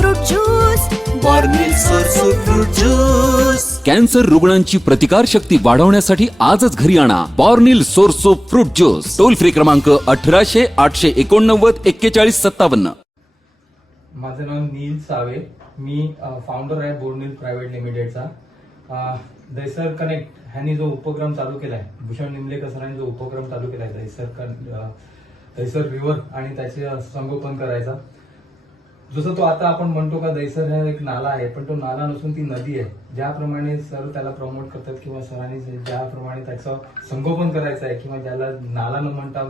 Fruit juice, Bornil source fruit juice. Cancer रुग्णांची प्रतिकार शक्ती वाढवण्यासाठी आजच घरी आणा Bornil source fruit juice. Toll free क्रमांक 1800 889 4157। माझं नाव नील सावे, मी फाउंडर आहे बोर्निल प्रायव्हेट लिमिटेडचा। दैसर कनेक्ट ह्यांनी जो उपक्रम चालू केलाय, भूषण निमलेकर सरांनी जो उपक्रम चालू केलाय दैसर रिव्हर आणि त्याचे संगोपन करायचा। जसं तो आता आपण म्हणतो का दैसर हा एक नाला आहे, पण तो नाला नसून ती नदी आहे। ज्याप्रमाणे सर त्याला प्रमोट करतात किंवा सरांनी ज्याप्रमाणे त्याचं संगोपन करायचं आहे किंवा ज्याला नाला न म्हणता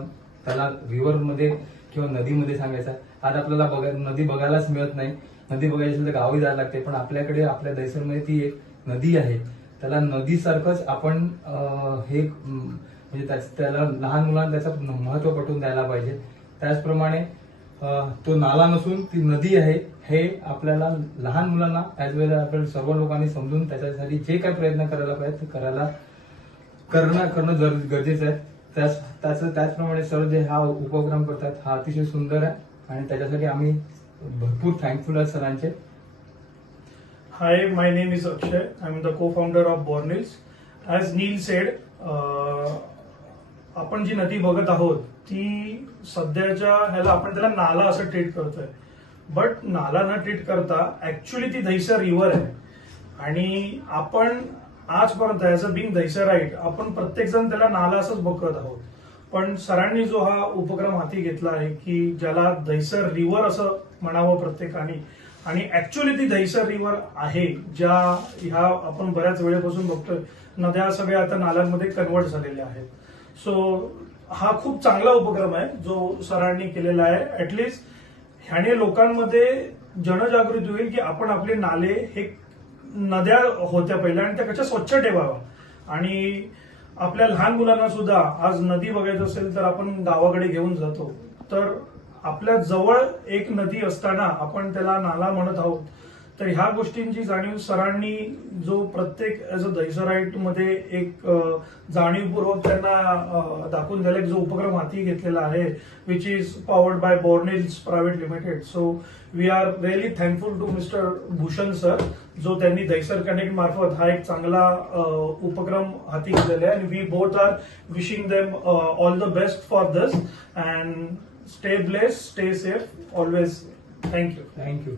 त्याला रिव्हर मध्ये किंवा नदीमध्ये सांगायचं आहे। आज आपल्याला नदी बघायलाच मिळत नाही, नदी बघायची असेल तर गावी जायला लागते, पण आपल्याकडे आपल्या दैसरमध्ये ती एक नदी आहे। त्याला नदीसारखंच आपण हे म्हणजे त्याला लहान मुलांना त्याचं महत्व पटवून द्यायला पाहिजे। त्याचप्रमाणे तो नाला नसून ती नदी आहे हे आपल्याला लहान मुलांना ऍज वेल आपण सर्व लोकांनी समजून त्याच्यासाठी जे काही प्रयत्न करायला पाहिजे ते करणं गरजेचं आहे। त्याचप्रमाणे सर जे हा उपक्रम करतात हा अतिशय सुंदर आहे आणि त्याच्यासाठी आम्ही भरपूर थँकफुल आहे सरांचे। Hi, my name is Akshay. I'm the co-founder of Bornils. As Neil said, आपण जी नदी बघत आहोत ती सध्याच्या ह्याला आपण त्याला नाला असं ट्रीट करतोय, बट नाला न ट्रीट करता ऍक्च्युली ती दैसर रिव्हर आहे। आणि आपण आजपर्यंत ऍज अ बिंग दैसराईट आपण प्रत्येक जण त्याला नाला असंच बघत आहोत, पण सरांनी जो हा उपक्रम हाती घेतला आहे की ज्याला दैसर रिव्हर असं म्हणावं प्रत्येकाने, आणि ऍक्च्युली ती दैसर रिव्हर आहे, ह्या आपण बऱ्याच वेळेपासून बघतोय नद्या सगळ्या आता नाल्यांमध्ये कन्वर्ट झालेल्या आहेत। सो हा खूप चांगला उपक्रम आहे जो सरांनी केलेला आहे। ऍटलिस्ट ह्याने लोकांमध्ये जनजागृती होईल की आपण आपले नाले हे नद्या होत्या पहिल्या आणि त्या कशा स्वच्छ ठेवाव्या। आणि आपल्या लहान मुलांना सुद्धा आज नदी बघायचं असेल तर आपण गावाकडे घेऊन जातो, तर आपल्या जवळ एक नदी असताना आपण त्याला नाला म्हणत आहोत। तर ह्या गोष्टींची जाणीव सरांनी जो प्रत्येक ऍज अ दैसराईट मध्ये एक जाणीवपूर्वक त्यांना दाखवून द्यायला जो उपक्रम हाती घेतलेला आहे, which is powered by Bornil's private limited. So we are really thankful to mister Bhushan sir, जो त्यांनी दैसर कनेक्ट मार्फत हा एक चांगला उपक्रम हाती घेतलेला आहे। आणि we both are wishing them all the best for this, and stay blessed, stay safe, always. Thank you. Thank you.